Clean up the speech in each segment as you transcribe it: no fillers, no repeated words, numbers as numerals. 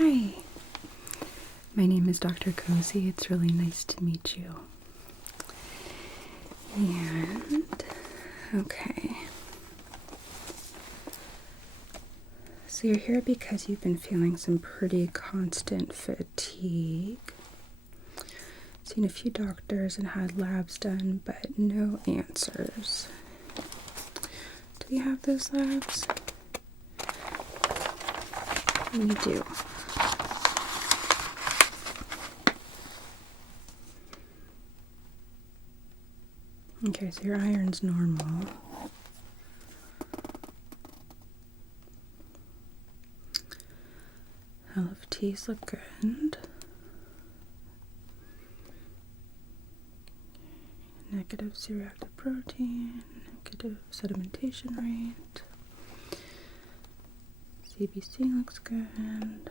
Hi, my name is Dr. Cozy. It's really nice to meet you. And, okay. So you're here because you've been feeling some pretty constant fatigue. Seen a few doctors and had labs done, but no answers. Do we have those labs? We do. Okay, so your iron's normal. LFTs look good. Negative C-reactive protein, negative sedimentation rate. CBC looks good.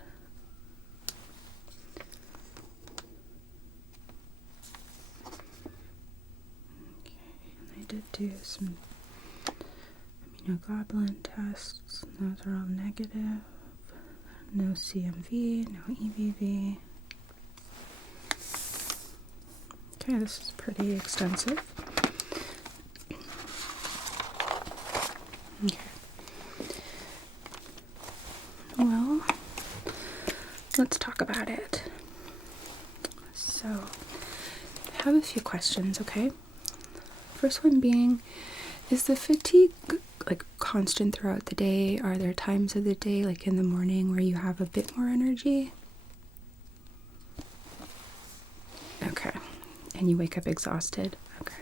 I did do some immunoglobulin tests. Those are all negative. No CMV, no EBV. Okay, this is pretty extensive. Okay. Well, let's talk about it. So, I have a few questions, okay? First one being, is the fatigue like constant throughout the day? Are there times of the day, like in the morning, where you have a bit more energy? Okay. And you wake up exhausted? Okay.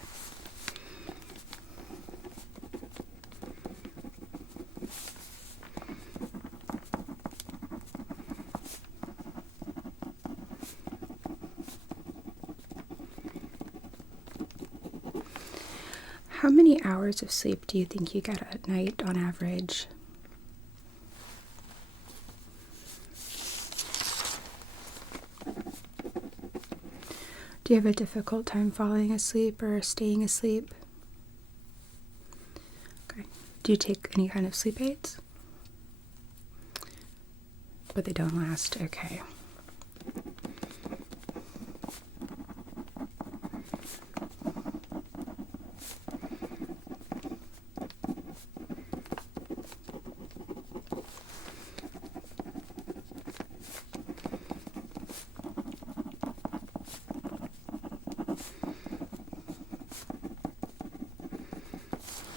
How many hours of sleep do you think you get at night on average? Do you have a difficult time falling asleep or staying asleep? Okay. Do you take any kind of sleep aids? But they don't last. Okay.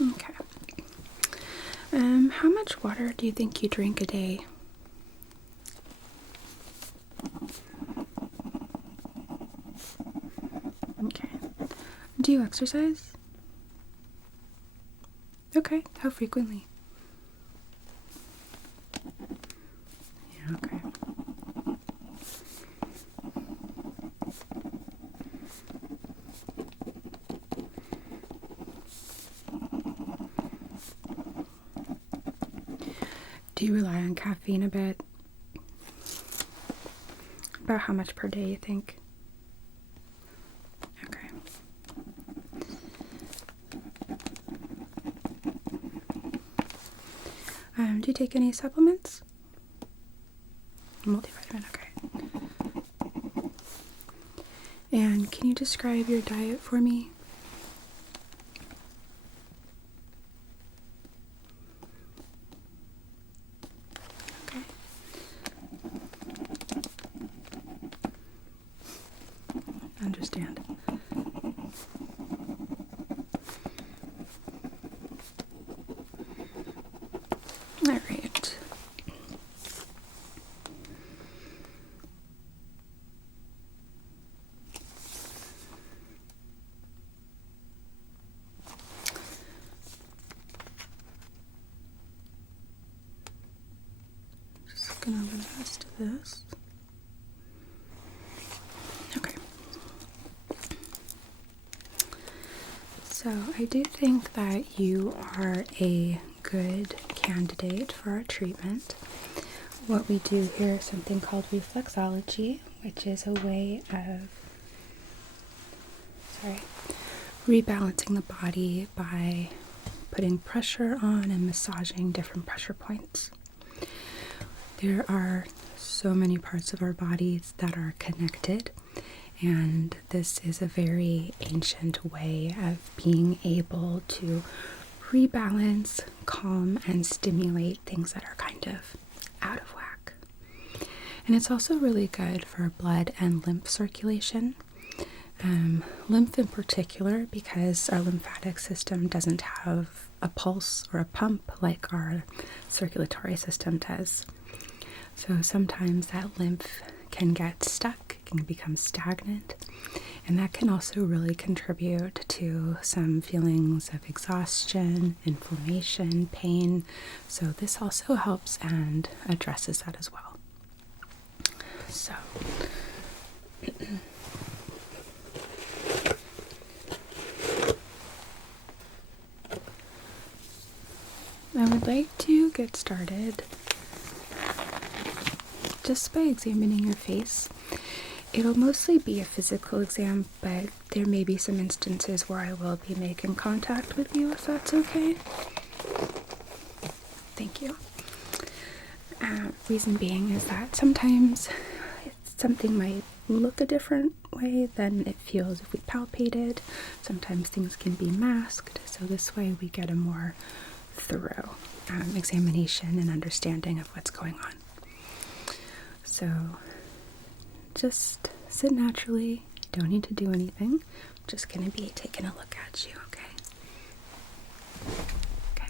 Okay. How much water do you think you drink a day? Okay. Do you exercise? Okay. How frequently? Yeah, okay. Do you rely on caffeine a bit? About how much per day you think? Okay. Do you take any supplements? Multivitamin, okay. And can you describe your diet for me? Okay. Understand. All right. Just gonna over the rest of this. Okay. So I do think that you are a good candidate for our treatment. What we do here is something called reflexology, which is a way of rebalancing the body by putting pressure on and massaging different pressure points. There are so many parts of our bodies that are connected, and this is a very ancient way of being able to rebalance, calm, and stimulate things that are kind of out of whack. And it's also really good for blood and lymph circulation. Lymph in particular, because our lymphatic system doesn't have a pulse or a pump like our circulatory system does. So sometimes that lymph can get stuck, can become stagnant, and that can also really contribute to some feelings of exhaustion, inflammation, pain. So this also helps and addresses that as well. So I would like to get started just by examining your face. It'll mostly be a physical exam, but there may be some instances where I will be making contact with you, if that's okay. Thank you. Reason being is that sometimes something might look a different way than it feels if we palpate it. Sometimes things can be masked, so this way we get a more thorough examination and understanding of what's going on. So just sit naturally. You don't need to do anything. I'm just going to be taking a look at you, okay? Okay.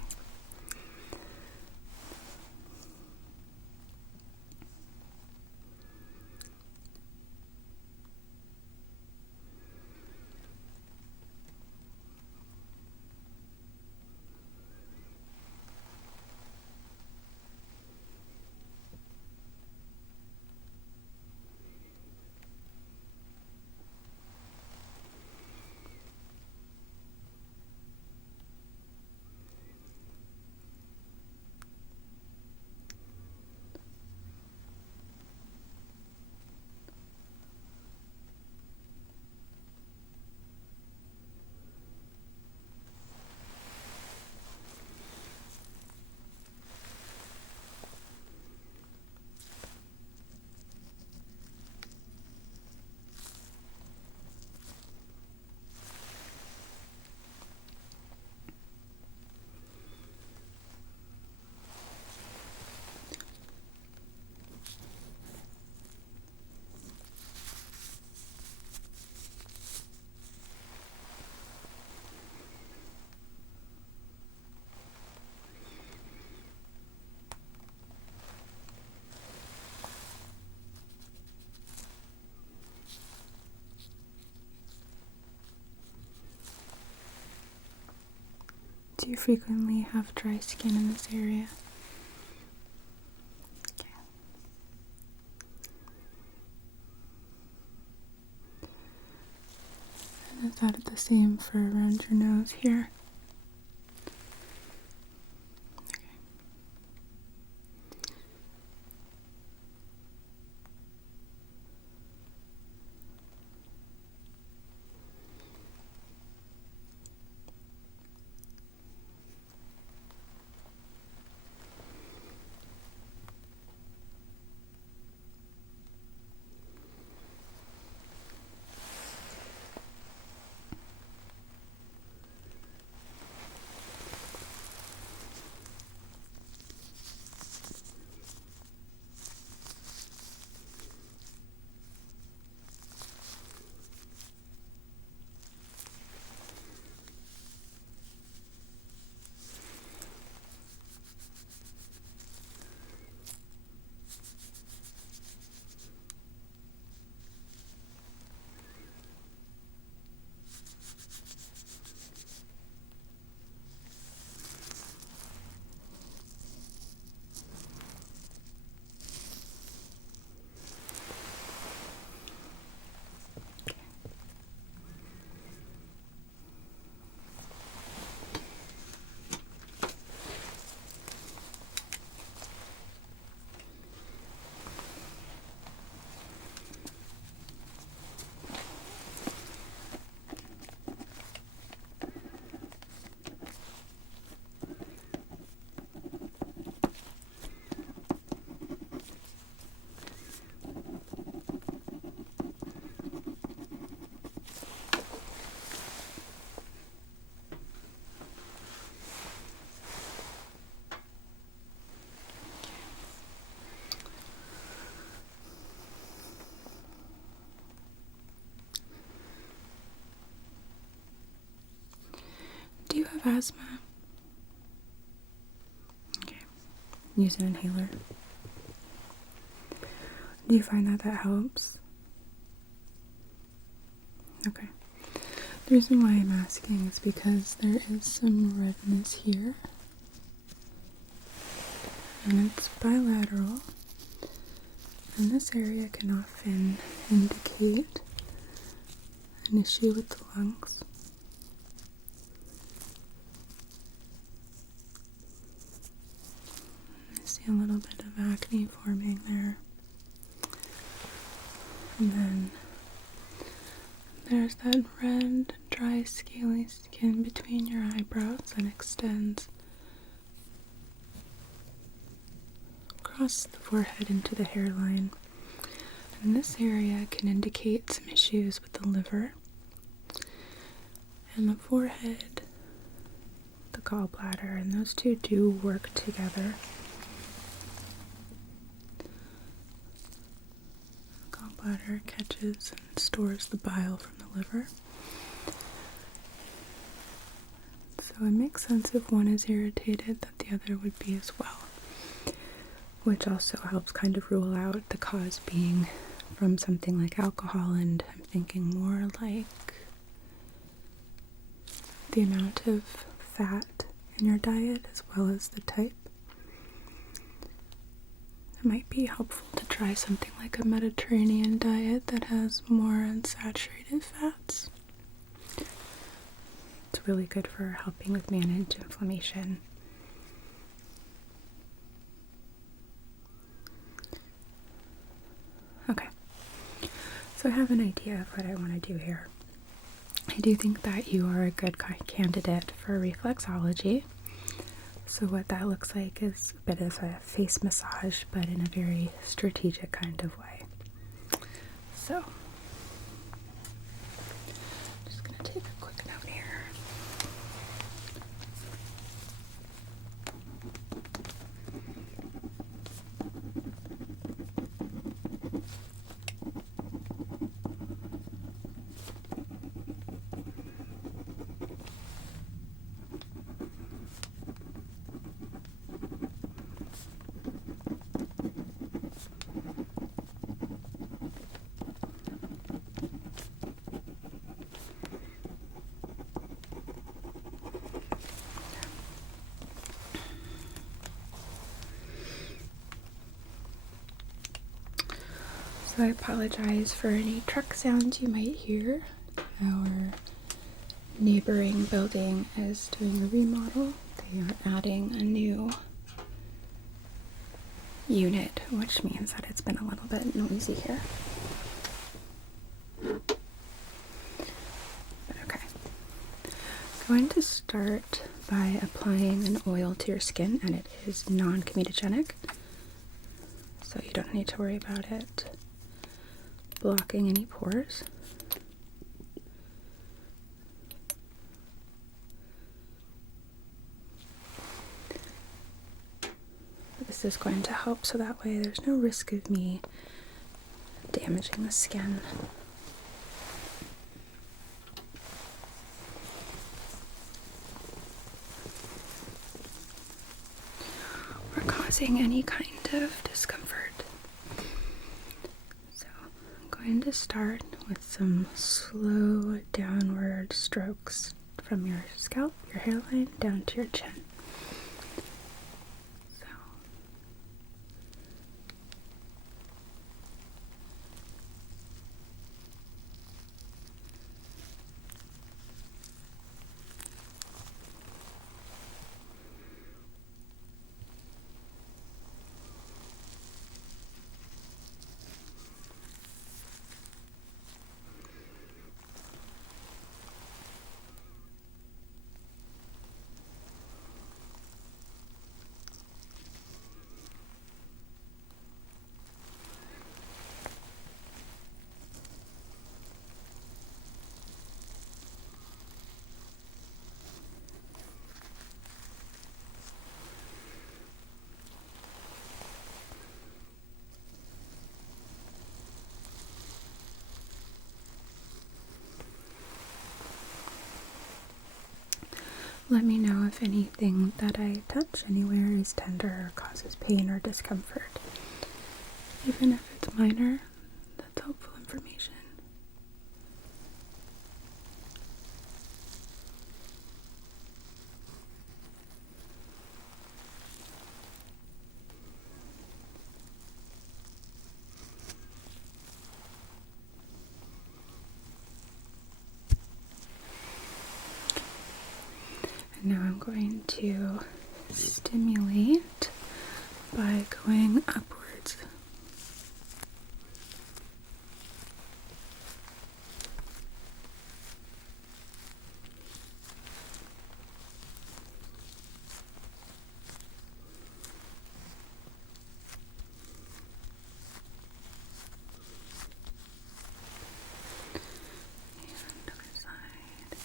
Do you frequently have dry skin in this area? Okay. And is that the same for around your nose here? Okay. asthma? Okay. Use an inhaler. Do you find that helps? Okay. The reason why I'm asking is because there is some redness here. And it's bilateral. And this area can often indicate an issue with the lungs. I see a little bit of acne forming there. And then there's that red, dry, scaly skin between your eyebrows that extends across the forehead into the hairline. And this area can indicate some issues with the liver. And the forehead, the gallbladder, and those two do work together. The gallbladder catches and stores the bile from the liver. So it makes sense if one is irritated that the other would be as well. Which also helps kind of rule out the cause being from something like alcohol, and I'm thinking more like the amount of fat in your diet as well as the type. It might be helpful to try something like a Mediterranean diet that has more unsaturated fats. It's really good for helping with managed inflammation. Okay, so I have an idea of what I want to do here. I do think that you are a good candidate for reflexology. So what that looks like is a bit of a face massage, but in a very strategic kind of way. So, I'm just going to take a quick note here. So I apologize for any truck sounds you might hear. Our neighboring building is doing a remodel. They are adding a new unit, which means that it's been a little bit noisy here. But okay. I'm going to start by applying an oil to your skin, and it is non-comedogenic, so you don't need to worry about it blocking any pores. This is going to help so that way there's no risk of me damaging the skin. Or causing any kind of discomfort. So I'm going to start with some slow downward strokes from your scalp, your hairline, down to your chin. let me know if anything that I touch anywhere is tender or causes pain or discomfort. Even if it's minor, that's helpful information. And now I'm going to stimulate by going upwards. And other side.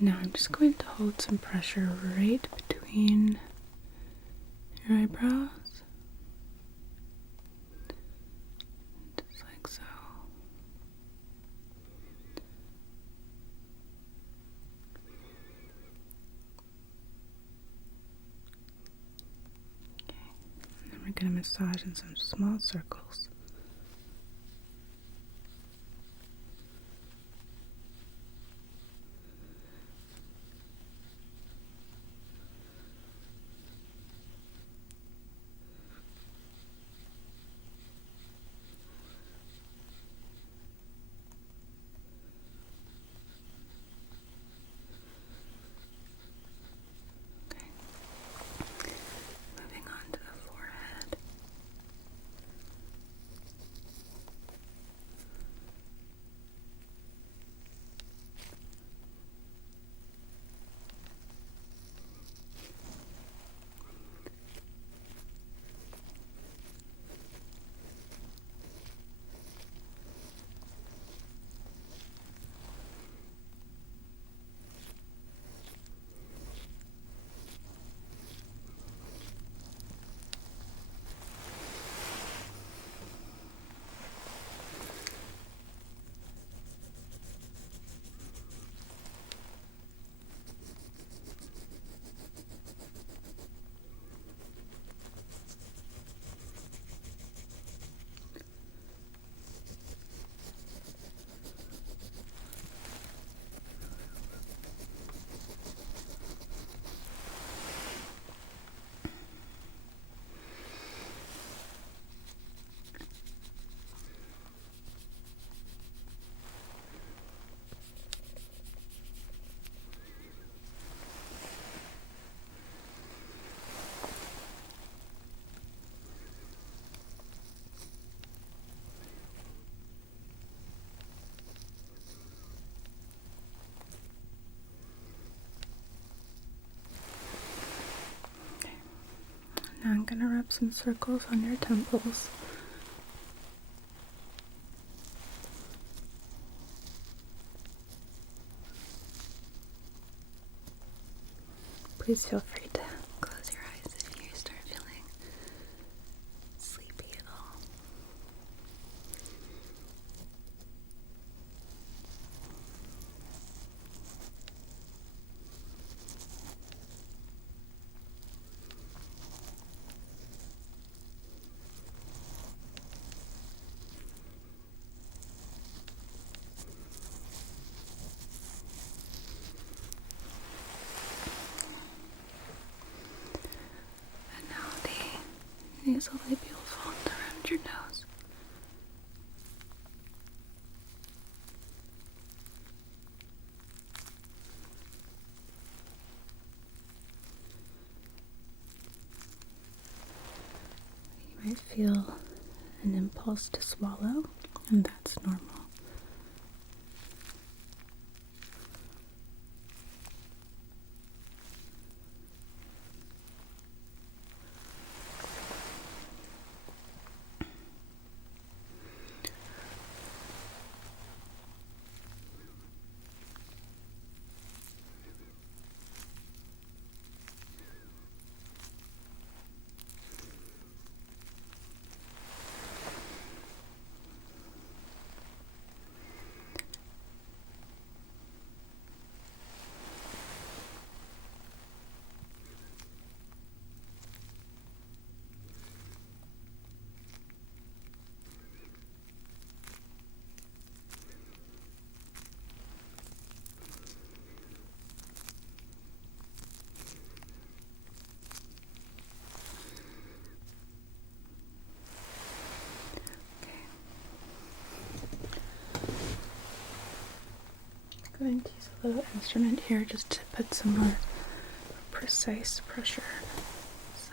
Now I'm just going to hold some pressure right between your eyebrows, just like so. Okay, and then we're going to massage in some small circles. Moving on to the forehead. Now I'm going to rub some circles on your temples. Please feel free to close your eyes if you start feeling sleepy at all. nasolabial fold around your nose. You might feel an impulse to swallow, and that's normal. I'm going to use a little instrument here just to put some more precise pressure. So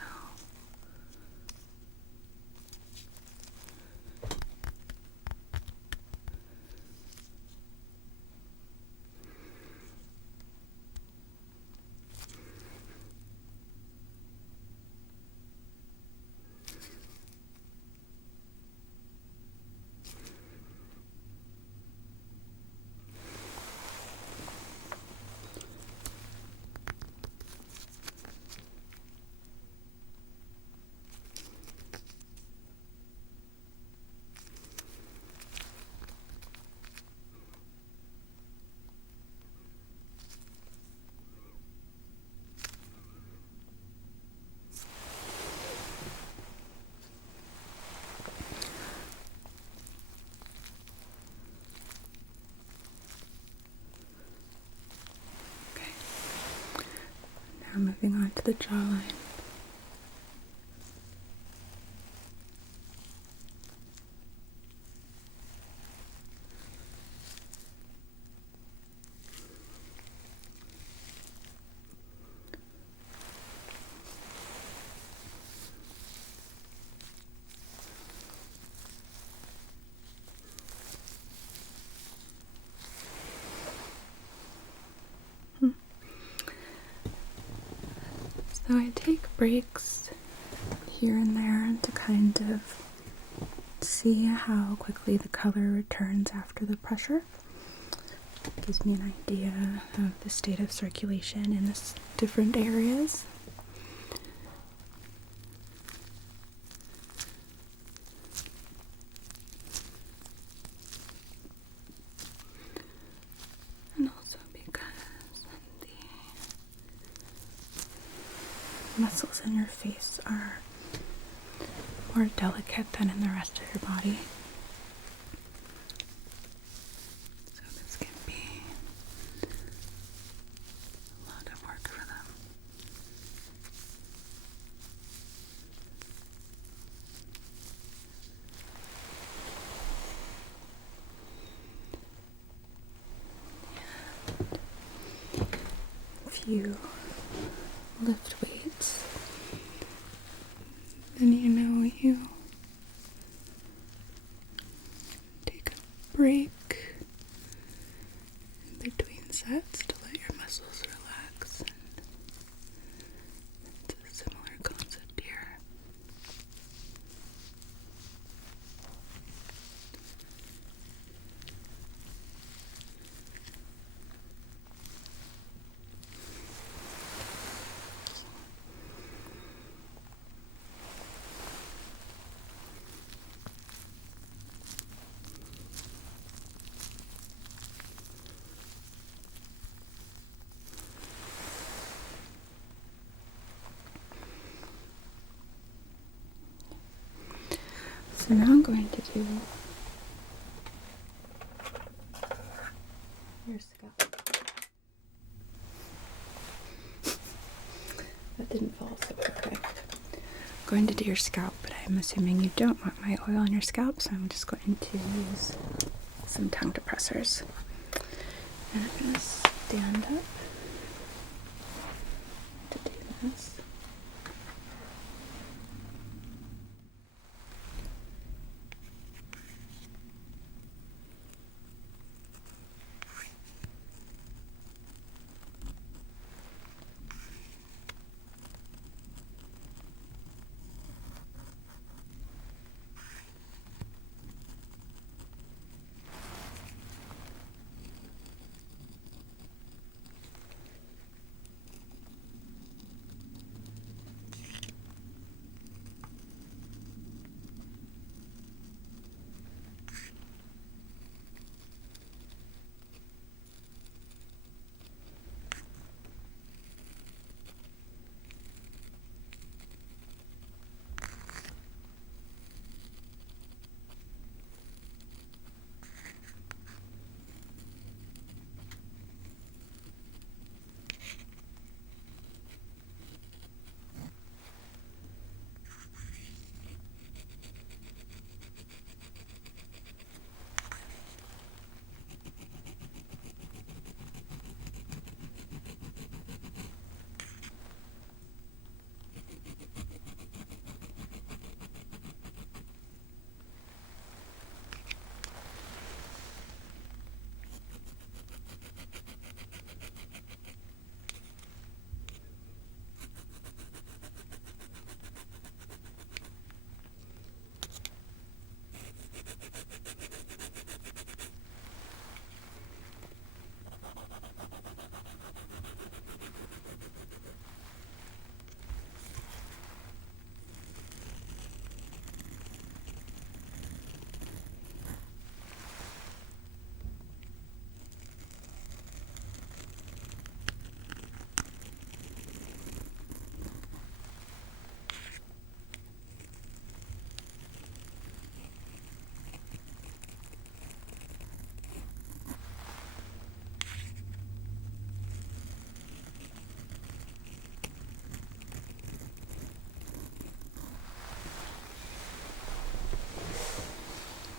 now moving on to the jawline. So I take breaks here and there to kind of see how quickly the color returns after the pressure. It gives me an idea of the state of circulation in the different areas. And also because the muscles in your face are more delicate than in the rest of your body. So this can be a lot of work for them. If you lift weights, then you know you take a break in between sets to let your muscles relax. And it's a similar concept here. So now I'm going to do your scalp. That didn't fall so okay. I'm going to do your scalp, but I I'm assuming you don't want my oil on your scalp, so I'm just going to use some tongue depressors. And I'm going to stand up to do this.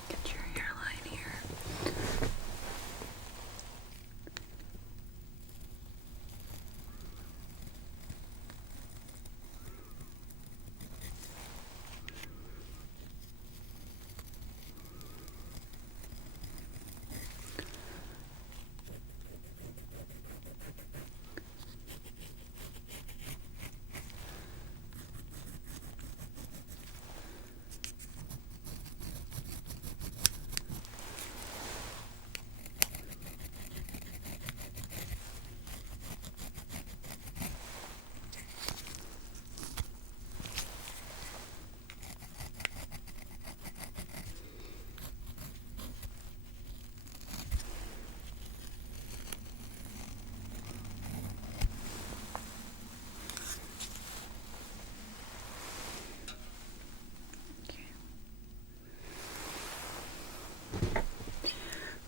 Get your hairline here.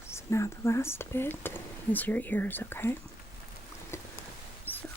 So now the last bit is your ears, okay? So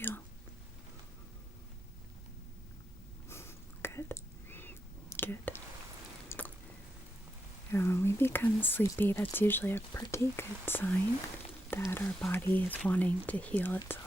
feel? Good. Good. When we become sleepy, that's usually a pretty good sign that our body is wanting to heal itself.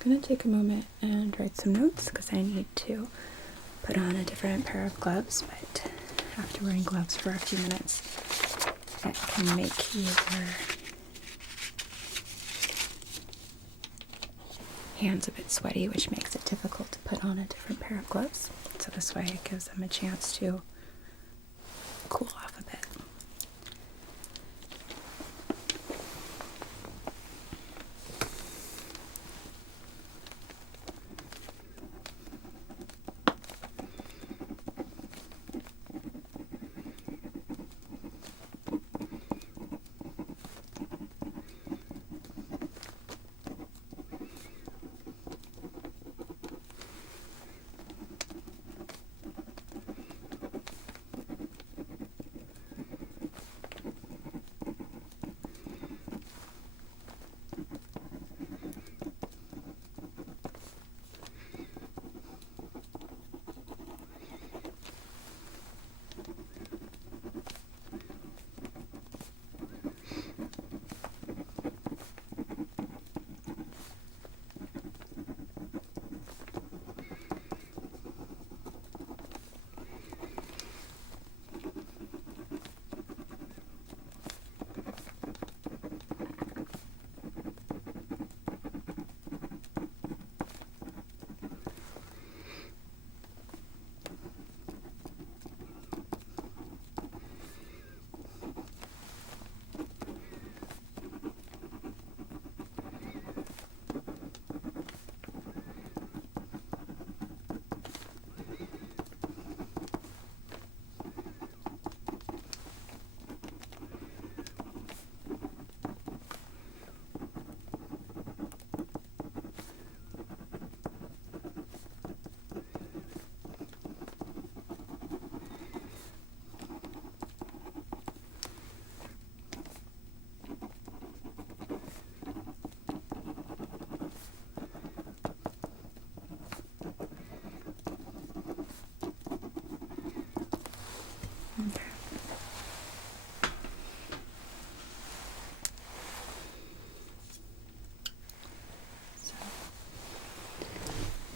I'm going to take a moment and write some notes because I need to put on a different pair of gloves, but after wearing gloves for a few minutes, it can make your hands a bit sweaty, which makes it difficult to put on a different pair of gloves. So this way it gives them a chance to cool off a bit.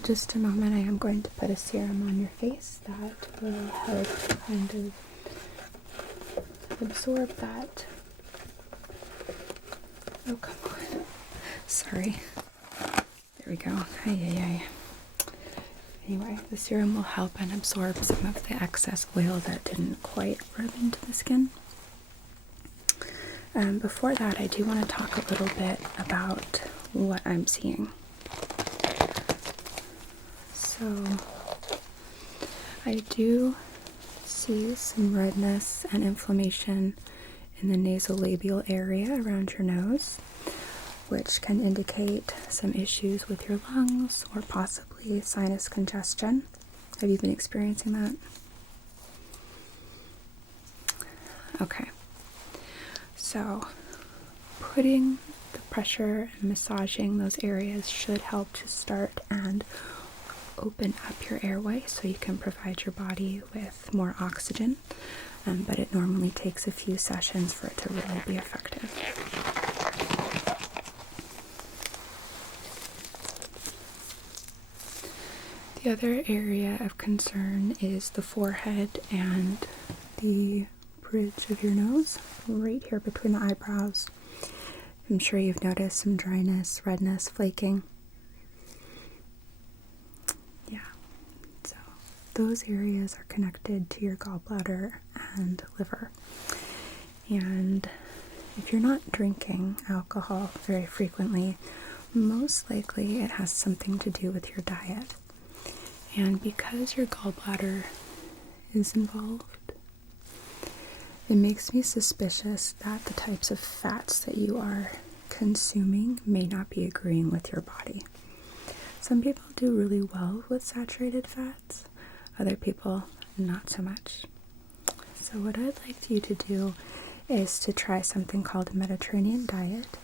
Just a moment, I am going to put a serum on your face that will help kind of absorb that. Oh, come on. Sorry. There we go. Ay. Anyway, the serum will help and absorb some of the excess oil that didn't quite rub into the skin. Before that, I do want to talk a little bit about what I'm seeing. So, I do see some redness and inflammation in the nasolabial area around your nose, which can indicate some issues with your lungs or possibly sinus congestion. Have you been experiencing that? Okay. So, putting the pressure and massaging those areas should help to start and open up your airway so you can provide your body with more oxygen, but it normally takes a few sessions for it to really be effective. The other area of concern is the forehead and the bridge of your nose, right here between the eyebrows. I'm sure you've noticed some dryness, redness, flaking. Those areas are connected to your gallbladder and liver. And if you're not drinking alcohol very frequently, most likely it has something to do with your diet. And because your gallbladder is involved, it makes me suspicious that the types of fats that you are consuming may not be agreeing with your body. Some people do really well with saturated fats, other people not so much. So what I'd like you to do is to try something called a Mediterranean diet,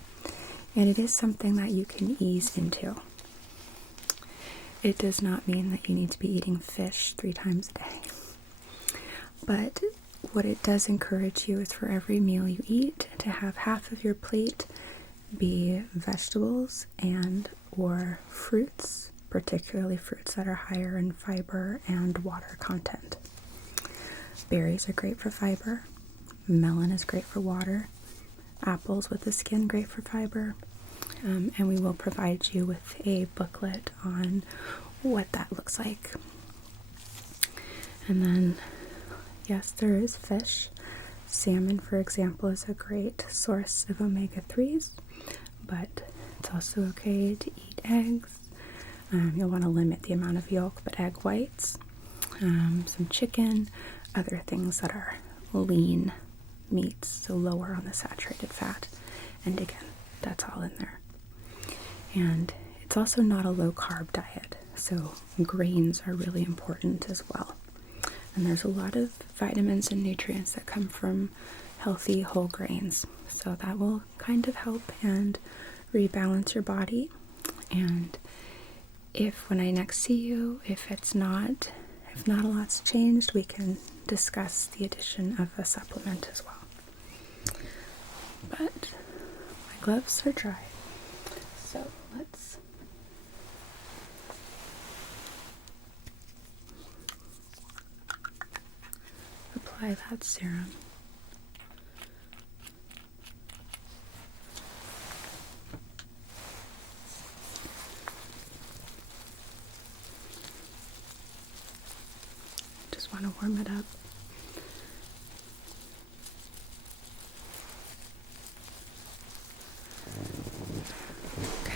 and it is something that you can ease into. It does not mean that you need to be eating fish 3 times a day, but what it does encourage you is for every meal you eat to have half of your plate be vegetables and or fruits, particularly fruits that are higher in fiber and water content. Berries are great for fiber, melon is great for water, apples with the skin great for fiber, and we will provide you with a booklet on what that looks like. And then, yes, there is fish. Salmon, for example, is a great source of omega-3s, but it's also okay to eat eggs. You'll want to limit the amount of yolk, but egg whites, some chicken, other things that are lean meats, so lower on the saturated fat. And again, that's all in there. And it's also not a low-carb diet, so grains are really important as well. And there's a lot of vitamins and nutrients that come from healthy whole grains. So that will kind of help and rebalance your body. And if when I next see you, if not a lot's changed, we can discuss the addition of a supplement as well. But my gloves are dry. So let's apply that serum. Just want to warm it up. Okay.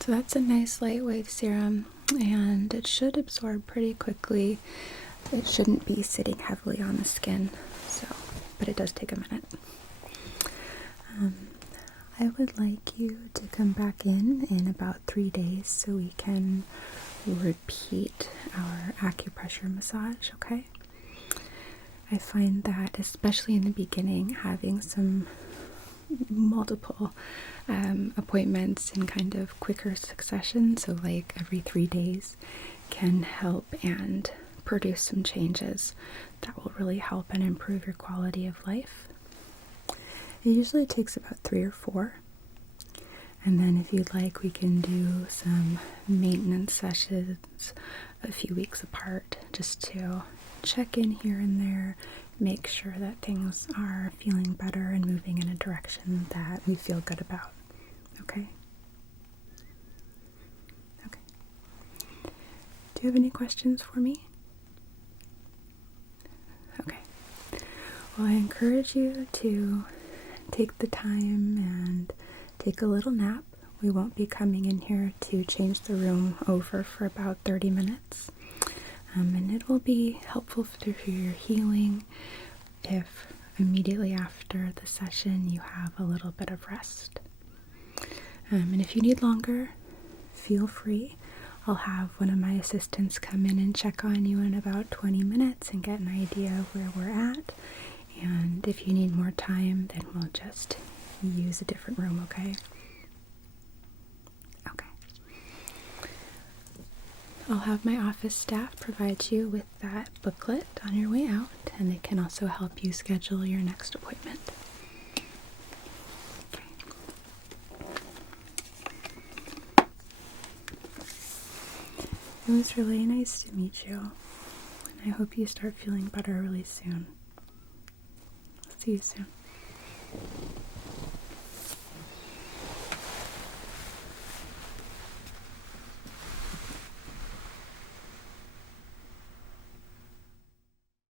So that's a nice lightweight serum, and it should absorb pretty quickly. It shouldn't be sitting heavily on the skin, but it does take a minute. I would like you to come back in about 3 days so we can repeat our acupressure massage, okay? I find that, especially in the beginning, having some multiple appointments in kind of quicker succession, so like every 3 days, can help and produce some changes that will really help and improve your quality of life. It usually takes about 3 or 4, and then if you'd like, we can do some maintenance sessions a few weeks apart just to check in here and there, make sure that things are feeling better and moving in a direction that we feel good about. Okay? Okay. Do you have any questions for me? Well, I encourage you to take the time and take a little nap. We won't be coming in here to change the room over for about 30 minutes. And it will be helpful for your healing if immediately after the session you have a little bit of rest. And if you need longer, feel free. I'll have one of my assistants come in and check on you in about 20 minutes and get an idea of where we're at. And if you need more time, then we'll just use a different room, okay? Okay. I'll have my office staff provide you with that booklet on your way out, and they can also help you schedule your next appointment. Okay. It was really nice to meet you, and I hope you start feeling better really soon. See you soon.